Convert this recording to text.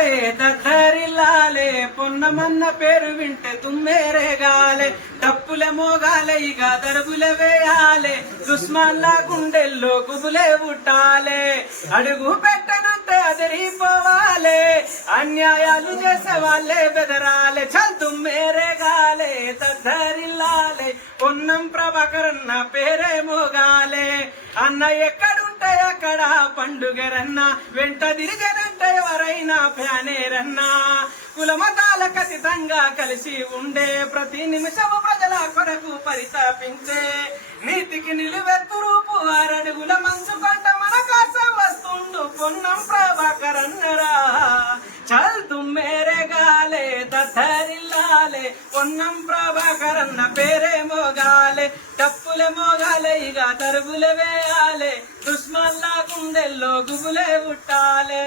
గాలే దద్దరిల్లాలే పొన్నమన్న పేరు వింటే తుమ్మేరేగాలే డప్పుల మోగాలే ఇక దరుబులే వేయాలే. దుస్మాన్లా గుండెల్లో గుబులే పుట్టాలే. అడుగు పెట్టనంతే అదిరిపోవాలే. అన్యాయాలు చేసే వాళ్ళే బెదరాలే. చల్ తుమ్మేరేగాలే దద్దరిల్లాలే. పొన్నం ప్రభకరన్న పేరే మోగాలే అన్న ఎక్కడుంటే అక్కడ పండుగరన్న. వెంట తిరిగనంటే ఎవరైనా ప్యానేరన్నా కుల మతాలకు కలిసి ఉండే ప్రతి నిమిషము ప్రజల కొరకు పరితాపించే నీతికి నిలువెత్తు రూపు ఆరడుగుల మంచు పంట మన కోసం వస్తుండు పొన్నం ప్రభాకరన్నరా. చల్ తుమ్మేరేగాలే గాలే పొన్నం ప్రభాకరన్న పేరే మోగాలే. డప్పులే మోగాలే ఇక తరువులే వేయాలే. దుష్మల్లా గుండెల్లో గుబులే పుట్టాలే